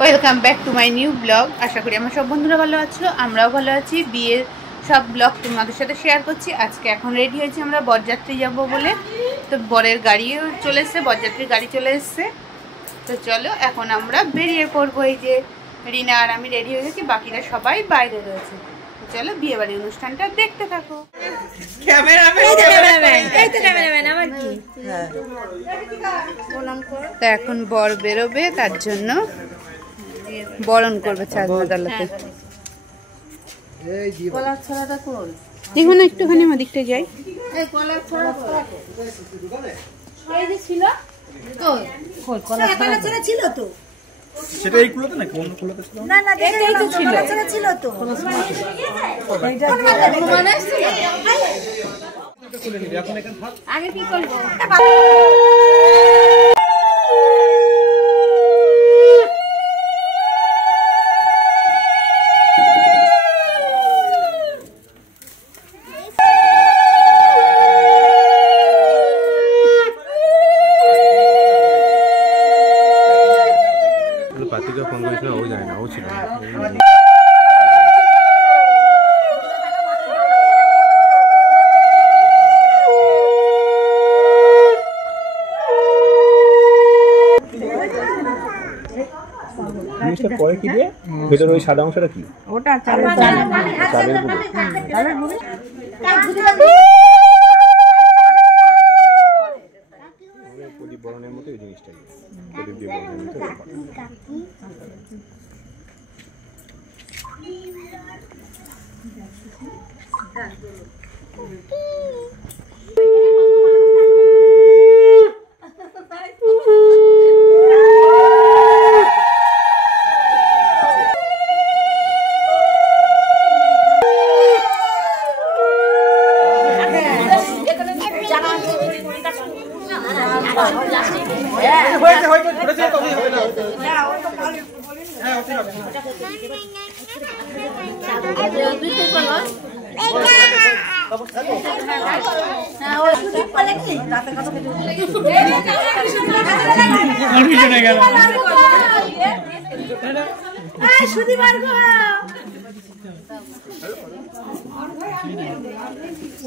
Welcome back to my new blog. আশা করি আমার সব বন্ধুরা ভালো আছো, আমরাও ভালো আছি। বিয়ের সব ব্লগ তোমাদের সাথে শেয়ার করছি। আজকে এখন রেডি হয়েছি আমরা বরযাত্রী যাব বলে। তো বরের গাড়িও চলে এসছে, বরযাত্রীর গাড়ি চলে এসছে। তো চলো এখন আমরা বেরিয়ে পড়বো। এই যে রিনা আর আমি রেডি হয়ে গেছি, বাকিরা সবাই বাইরে রয়েছে। তো চলো বিয়ে বাড়ির অনুষ্ঠানটা দেখতে থাকো। তো এখন বর বেরোবে, তার জন্য বরণ করবে চাঁদ আদালতে। দেখুন একটুখানি আমার দিকটা যাই। সেটা এই কুলোতে নাকি অন্য কুলোতে ছিল? না না এটাই তো ছিল, ছিল তো। আগে কি করবো? পাতিকা ফোন করেছিল, ও যায় না, ও ছিল না। জিনিসটা পরে কি দিয়ে ভেতরে ওই সাদা অংশটা কি? ওটা চালের গুঁড়ো। প্রদীপ বরণের মতো এই জিনিসটাই, প্রদীপ দিয়ে বরণের মতো।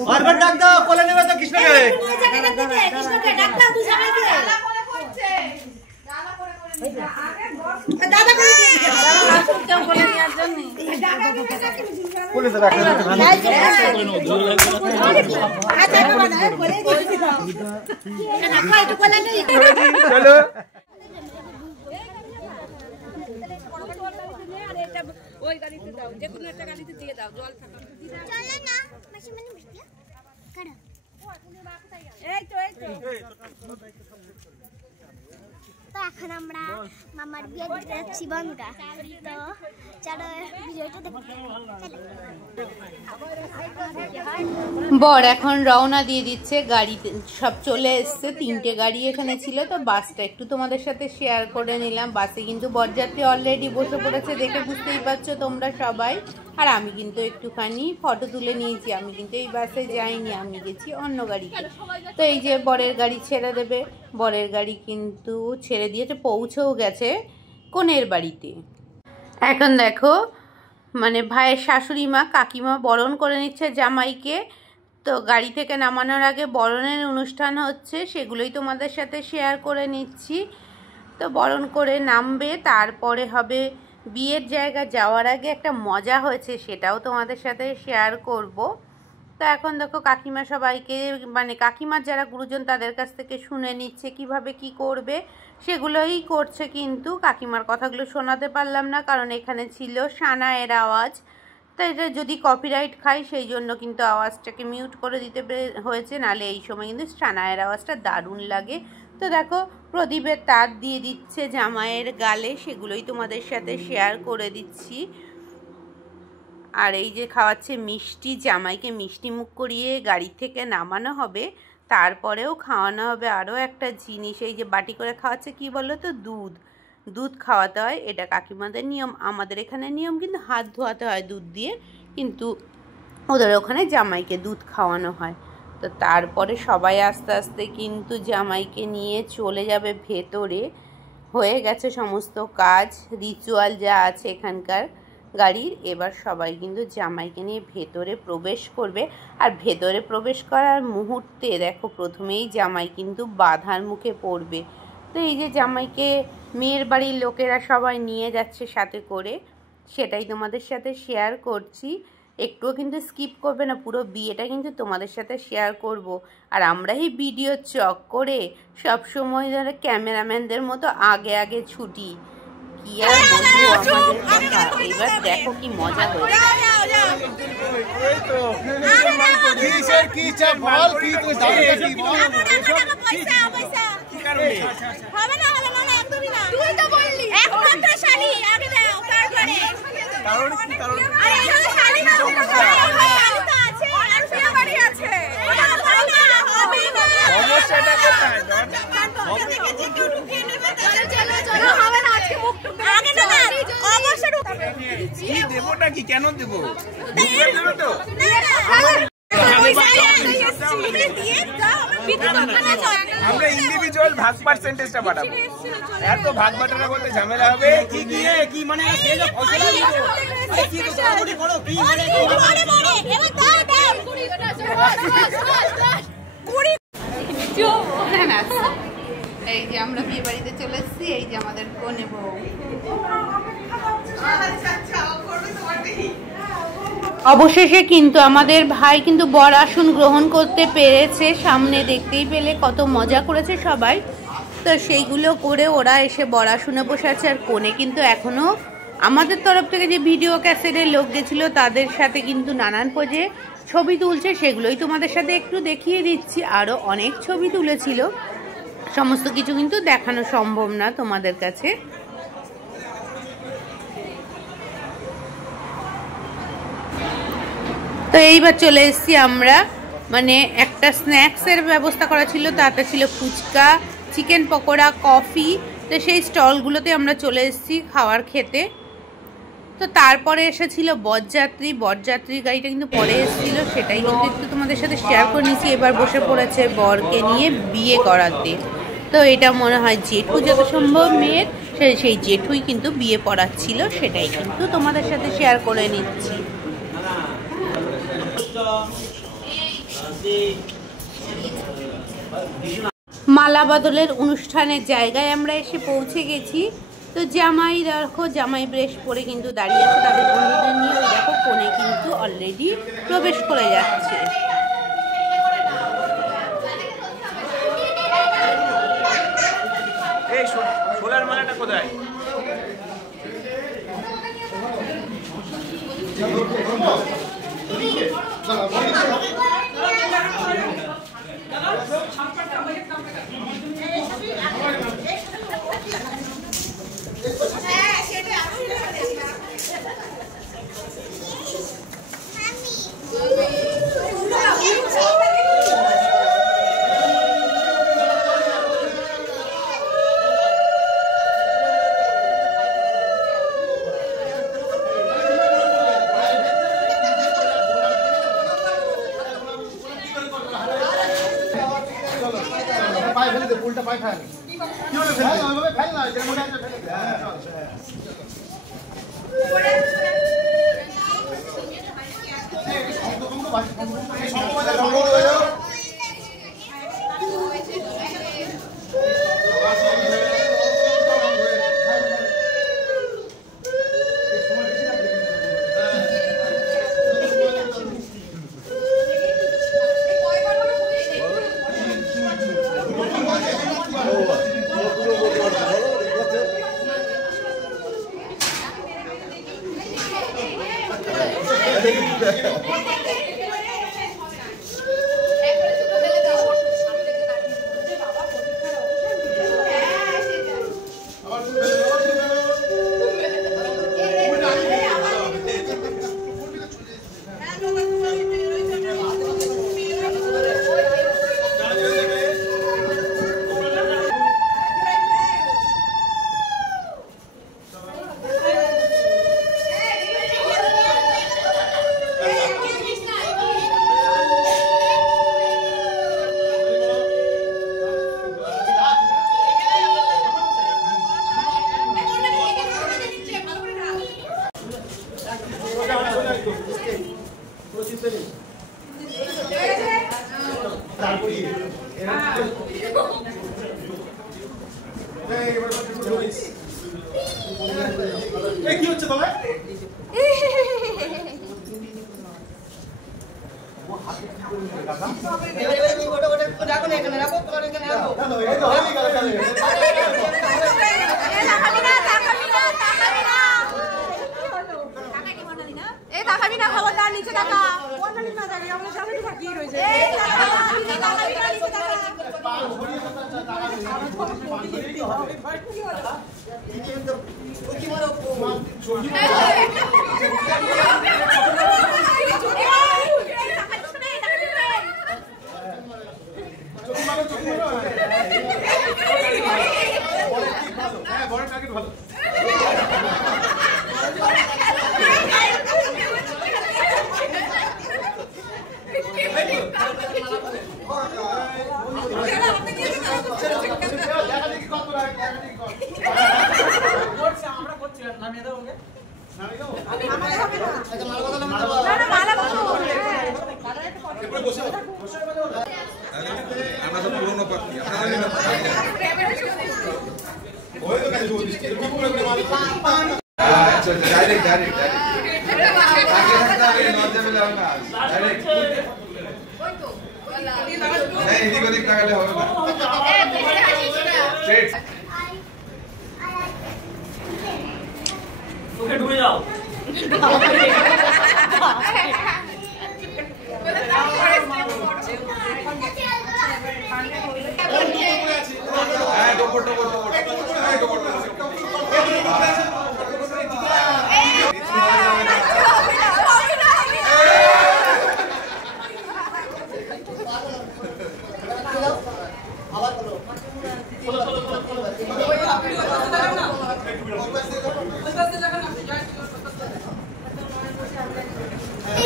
বারবার ডাক দাও, কোলে নেবে তো কৃষ্ণকে। কৃষ্ণকে ডাক দাও, তুই সবাইকে দাদা করে দিয়ে আসুন কেউ বলে নেওয়ার জন্য। কোলে তো রাখা আছে ভালো। আচ্ছা বাবা না বলে দিই না, কই তো কোলে নেই। চলো ওই গাড়িতে দাও, যে কোনো একটা গাড়িতে দিয়ে দাও, জল থাকা। চলে না মাসি মানে মিষ্টি কাটা। এই তো তো এখন আমরা মামার বিয়ে দিতে যাচ্ছি বন্ধুরা। তো চলো ভিডিওটা দেখতে। বর এখন রওনা দিয়ে দিচ্ছে, গাড়িতে সব চলে এসছে। 3টে গাড়ি এখানে ছিল, তো বাসটা একটু তোমাদের সাথে শেয়ার করে নিলাম। বাসে কিন্তু বরযাত্রী অলরেডি বসে পড়েছে, দেখে বুঝতেই পারছো তোমরা সবাই। আর আমি কিন্তু একটুখানি ফটো তুলে নিয়েছি। আমি কিন্তু এই বাসে যাইনি, আমি গেছি অন্য গাড়িতে। তো এই যে বরের গাড়ি ছেড়ে দেবে, বরের গাড়ি কিন্তু ছেড়ে দিয়েছে, পৌঁছেও গেছে কনের বাড়িতে। এখন দেখো মানে ভাইয়ের শাশুড়ি মা কাকিমা বরণ করে নিচ্ছে জামাইকে। তো গাড়ি থেকে নামানোর আগে বরণের অনুষ্ঠান হচ্ছে, সেগুলোই তোমাদের সাথে শেয়ার করে নিচ্ছি। তো বরণ করে নামবে, তারপরে হবে বিয়ের জায়গা। যাওয়ার আগে একটা মজা হয়েছে, সেটাও তোমাদের সাথে শেয়ার করব। তো এখন দেখো কাকিমা সবাইকে মানে কাকিমার যারা গুরুজন তাদের কাছ থেকে শুনে নিচ্ছে কিভাবে কি করবে, সেগুলোই করছে। কিন্তু কাকিমার কথাগুলো শোনাতে পারলাম না, কারণ এখানে ছিল সানায়ের আওয়াজ। তো এটা যদি কপিরাইট খাই সেই জন্য কিন্তু আওয়াজটাকে মিউট করে দিতে হয়েছে, নাহলে এই সময় কিন্তু সানায়ের আওয়াজটা দারুণ লাগে। তো দেখো প্রদীপের তার দিয়ে দিচ্ছে জামাইয়ের গালে, সেগুলোই তোমাদের সাথে শেয়ার করে দিচ্ছি। আর এই যে খাওয়াচ্ছে মিষ্টি, জামাইকে মিষ্টি মুখ করিয়ে গাড়ি থেকে নামানো হবে। তারপরেও খাওয়ানো হবে আরও একটা জিনিস, এই যে বাটি করে খাওয়াচ্ছে, কি বলো তো, দুধ খাওয়াতে হয়। এটা কাকিমাদের নিয়ম, আমাদের এখানে নিয়ম কিন্তু হাত ধোয়াতে হয় দুধ দিয়ে, কিন্তু ওদের ওখানে জামাইকে দুধ খাওয়ানো হয়। তো তারপরে সবাই আস্তে আস্তে কিন্তু জামাইকে নিয়ে চলে যাবে ভেতরে। হয়ে গেছে সমস্ত কাজ, রিচুয়াল যা আছে এখানকার গাড়ির। এবার সবাই কিন্তু জামাইকে নিয়ে ভেতরে প্রবেশ করবে। আর ভেতরে প্রবেশ করার মুহূর্তে দেখো প্রথমেই জামাই কিন্তু বাধার মুখে পড়বে। তো এই যে জামাইকে মেয়ের বাড়ির লোকেরা সবাই নিয়ে যাচ্ছে সাথে করে, সেটাই তোমাদের সাথে শেয়ার করছি। একটুও কিন্তু স্কিপ করবে না, পুরো বিয়েটা কিন্তু তোমাদের সাথে শেয়ার করব। আর আমরা এই ভিডিও চক করে সব সময় ধরে ক্যামেরাম্যানদের মতো আগে আগে ছুটি, কি আর বলবো আমাদের কথা। এবার দেখো কি মজা হয়েছে। কেন দেবো আমরা ইন্ডিভিজুয়াল ভাগ পার্সেন্টেজটা বাড়াবো, এত ভাগ বাটোয়ারা করতে ঝামেলা হবে। কি মানে এই যে আমরা বিয়ে বাড়িতে চলে এসেছি, এই যে আমাদের কনে বউ। অবশেষে কিন্তু আমাদের ভাই কিন্তু বর আসন গ্রহণ করতে পেরেছে। সামনে দেখতেই পেলে কত মজা করেছে সবাই। তো সেইগুলো করে ওরা এসে বর আসনে বসে আছে। আর কনে কিন্তু এখনো আমাদের তরফ থেকে যে ভিডিও ক্যাসেটের লোক গেছিল তাদের সাথে কিন্তু নানান পোজে ছবি তুলছে, সেগুলোই তোমাদের সাথে একটু দেখিয়ে দিচ্ছি। আরও অনেক ছবি তুলেছিল, সমস্ত কিছু কিন্তু দেখানো সম্ভব না তোমাদের কাছে। তো এইবার চলে এসেছি আমরা, মানে একটা স্ন্যাক্সের ব্যবস্থা করা ছিল, তাতে ছিল ফুচকা, চিকেন পকোড়া, কফি। তো সেই স্টলগুলোতে আমরা চলে এসেছি খাওয়ার খেতে। তো তারপরে এসেছিল বরযাত্রীর গাড়িটা কিন্তু পরে এসেছিল, সেটাই কিন্তু একটু তোমাদের সাথে শেয়ার করে নিয়েছি। এবার বসে পড়েছে বরকে নিয়ে বিয়ে করাতে। তো এটা মনে হয় জেঠু যত সম্ভব মেয়ের, সেই জেঠুই কিন্তু বিয়ে পড়াচ্ছিল, সেটাই কিন্তু তোমাদের সাথে শেয়ার করে নিচ্ছি। মালা বদলের অনুষ্ঠানের জায়গায় আমরা এসে পৌঁছে গেছি। তো জামাই দেখো, জামাই ব্রেশ পরে কিন্তু দাঁড়িয়ে আছে তাদের বন্ধুদের নিয়ে। ওই দেখো কনে কিন্তু অলরেডি প্রবেশ করে যাচ্ছে। এই সোলার মালাটা কোথায়? উল্টা পায় খায় কি হলো ফেল না যেটা মনে আছে ফেলে কি হচ্ছে তবে ডুবে যাও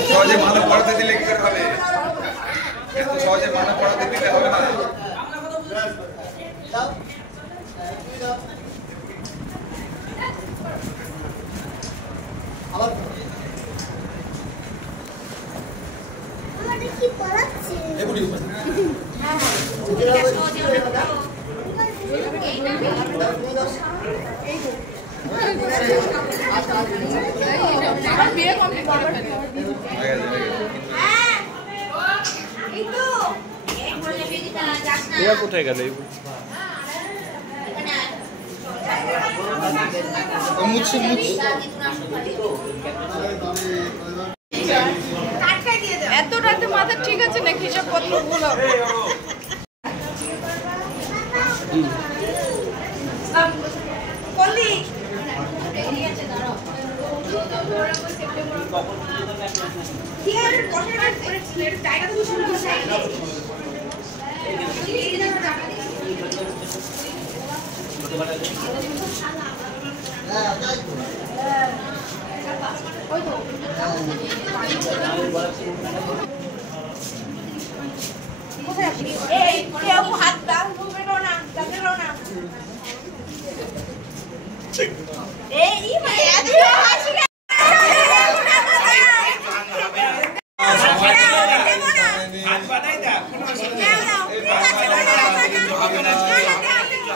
সহজে মাথা পড়াতে দিলে কি করে হবে? এত সহজে মাথা পড়াতে দিলে হবে না। কি পড়াচ্ছে এরা কোথায় গেল? এত রাতে মাথা ঠিক আছে না হিসাব পত্র গুলো হাত দাও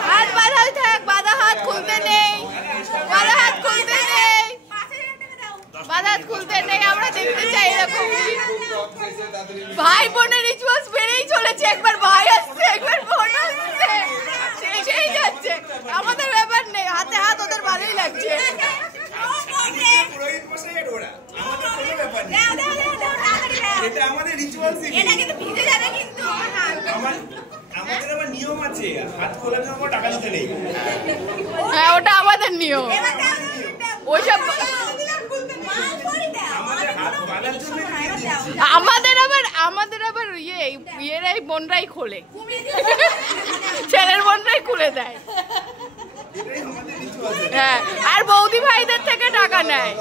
হাত বাঁধাই থাক, বাঁধা হাত খুলতে নেই, বাঁধা হাত খুলতে নেই, বাঁধা হাত খুলতে নেই। আমরা দেখতে চাই এরকম ভাই বোনের রিচুয়ালস বেড়েই চলেছে। একবার ভাই আসছে, একবার বোন আসছে, শেষেই যাচ্ছে। আমাদের ব্যাপার নেই, হাতে হাত ওদের ভালোই লাগছে। এটা আমাদের রিচুয়ালস, এটা কিন্তু ভিজে যাবে কিন্তু আমাদের আবার নিয়ম আছে, হাত খোলার জন্য টাকা দিতে নেই। হ্যাঁ, ওটা আমাদের নিয়ম। ওইসব আমাদের আবার ইয়েরাই বোনরাই খোলে, ছেলের বোনরাই খুলে দেয়। হ্যাঁ, আর বৌদি ভাইদের থেকে টাকা নেয়।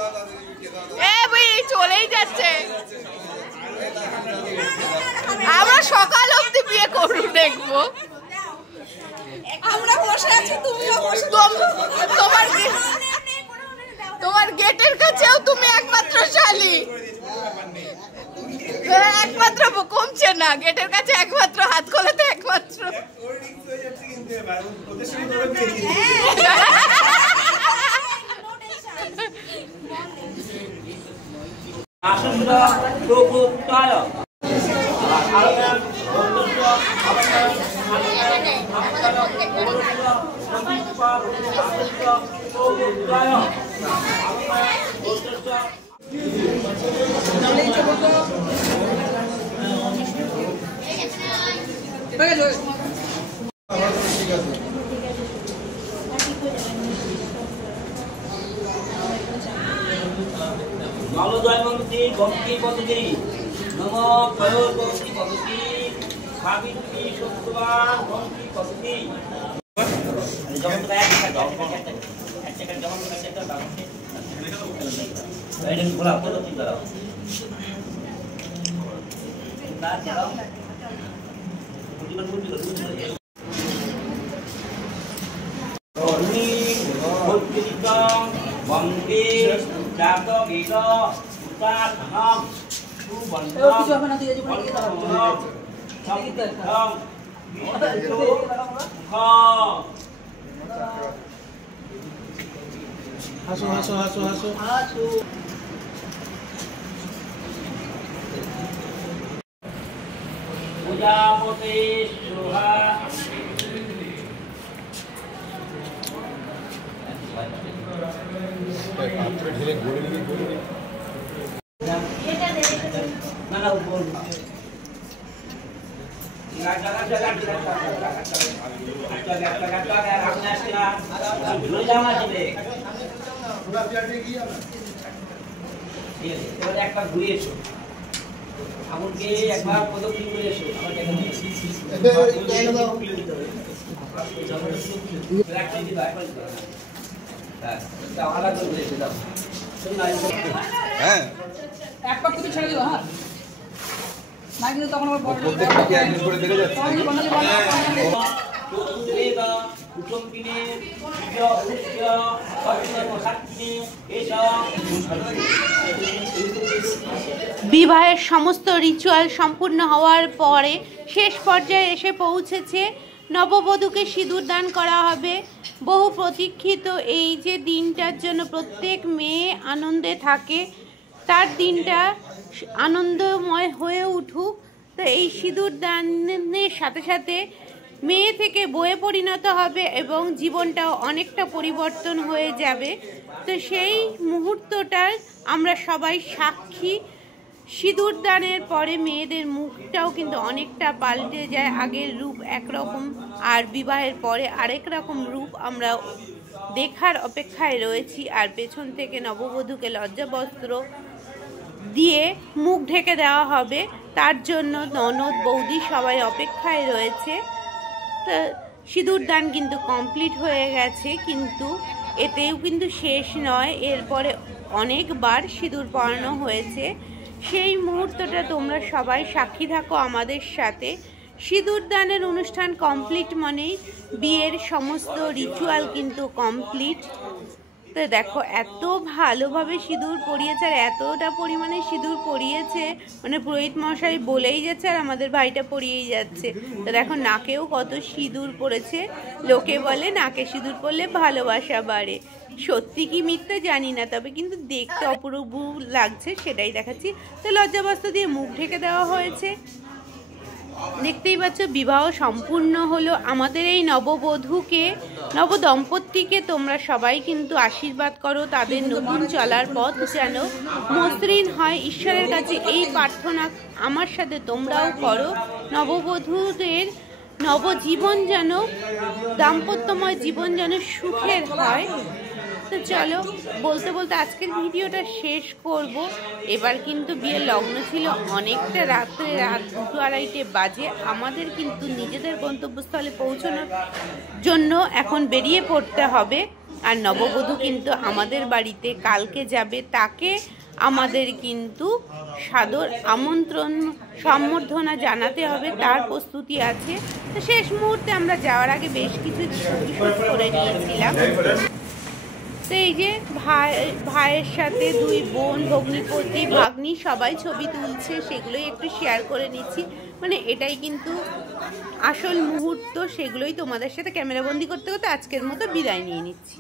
চলেই যাচ্ছে। আমরা সকাল অবধি বিয়ে করব, দেখবো। আমরা বসে আছি, তুমিও বসে। তোমার গেটের কাছেও তুমি একমাত্র শালি, একমাত্র কমছে না। গেটের কাছে একমাত্র, হাত খোলাতে একমাত্র। জয়মন্ত্রী ভক্তি পদ্ধতি নম প্রয়োগ ভক্তি পদ্ধতি সাবিত্রী সত্যবান ভক্তি পদ্ধতি যেমন তো এক সেকেন্ড যেমন তো একটা দাও এটা খোলা পদ্ধতি দাও না দাও অনি ভক্তিকা বন্দে জাত গীত উপাসনম সুবন্ধম সবিতম হাসো পূজাপতে সোহা ঢেলে গড়ে নিয়ে না না উপর একবার ঘুরে এসো আমাকে একবার পদক্ষেপ করে এসো হ্যাঁ এক পাক কিছু ছেড়ে দিও হ্যাঁ না কিন্তু তখন আবার বড় প্রত্যেকটাকে অ্যাডমিট করে দেখে যাচ্ছে বিবাহের সমস্ত রিচুয়াল সম্পূর্ণ হওয়ার পরে শেষ পর্যায়ে এসে পৌঁছেছে। নববধূকে সিঁদুর দান করা হবে। বহু প্রতীক্ষিত এই যে দিনটার জন্য প্রত্যেক মেয়ে আনন্দে থাকে, তার দিনটা আনন্দময় হয়ে উঠুক। তো এই সিঁদুর দানের সাথে সাথে মেয়ে থেকে বউয়ে পরিণত হবে এবং জীবনটাও অনেকটা পরিবর্তন হয়ে যাবে। তো সেই মুহূর্তটার আমরা সবাই সাক্ষী। সিঁদুর দানের পরে মেয়েদের মুখটাও কিন্তু অনেকটা পাল্টে যায়। আগের রূপ একরকম আর বিবাহের পরে আরেক রকম রূপ আমরা দেখার অপেক্ষায় রয়েছি। আর পেছন থেকে নববধূকে লজ্জাবস্ত্র দিয়ে মুখ ঢেকে দেওয়া হবে, তার জন্য ননদ বৌদি সবাই অপেক্ষায় রয়েছে। তো সিঁদুর দান কিন্তু কমপ্লিট হয়ে গেছে, কিন্তু এতেও কিন্তু শেষ নয়। এরপরে অনেকবার সিঁদুর পরানো হয়েছে। সেই মুহূর্তটা তোমরা সবাই সাক্ষী থাকো আমাদের সাথে। সিঁদুর দানের অনুষ্ঠান কমপ্লিট মানেই বিয়ের সমস্ত রিচুয়াল কিন্তু কমপ্লিট। তো দেখো এত ভালোভাবে সিঁদুর পরিয়েছে আর এতটা পরিমাণে সিঁদুর পরিয়েছে, মানে পুরোহিত মশাই বলেই যাচ্ছে আর আমাদের ভাইটা পরিয়েই যাচ্ছে। তো দেখো নাকেও কত সিঁদুর পড়েছে। লোকে বলে নাকে সিঁদুর পরলে ভালোবাসা বাড়ে, সত্যি কি মিথ্যা জানি না, তবে কিন্তু দেখতে অপূর্ব লাগছে সেটাই দেখাচ্ছি। তো লজ্জাবস্ত্র দিয়ে মুখ ঢেকে দেওয়া হয়েছে। দেখতেই পাচ্ছ বিবাহ সম্পূর্ণ হলো। আমাদের এই নববধূকে, নবদম্পতিকে তোমরা সবাই কিন্তু আশীর্বাদ করো, তাদের নতুন চলার পথ যেন মসৃণ হয়। ঈশ্বরের কাছে এই প্রার্থনা আমার সাথে তোমরাও করো, নববধূদের নবজীবন যেন, দাম্পত্যময় জীবন যেন সুখের হয়। তো চলো বলতে বলতে আজকের ভিডিওটা শেষ করব। এবার কিন্তু বিয়ের লগ্ন ছিল অনেকটা রাত্রে, রাত 2-2:30 বাজে। আমাদের কিন্তু নিজেদের গন্তব্যস্থলে পৌঁছানোর জন্য এখন বেরিয়ে পড়তে হবে। আর নববধূ কিন্তু আমাদের বাড়িতে কালকে যাবে, তাকে আমাদের কিন্তু সাদর আমন্ত্রণ সম্বর্ধনা জানাতে হবে, তার প্রস্তুতি আছে। তো শেষ মুহূর্তে আমরা যাওয়ার আগে বেশ কিছু শুট করে নিয়েছিলাম। তো এই যে ভাইয়ের সাথে 2 বোন, ভগ্নিপতি, ভাগ্নি সবাই ছবি তুলছে, সেগুলোই একটু শেয়ার করে নিচ্ছি। মানে এটাই কিন্তু আসল মুহূর্ত, সেগুলোই তোমাদের সাথে ক্যামেরাবন্দি করতে করতে আজকের মতো বিদায় নিয়ে নিচ্ছি।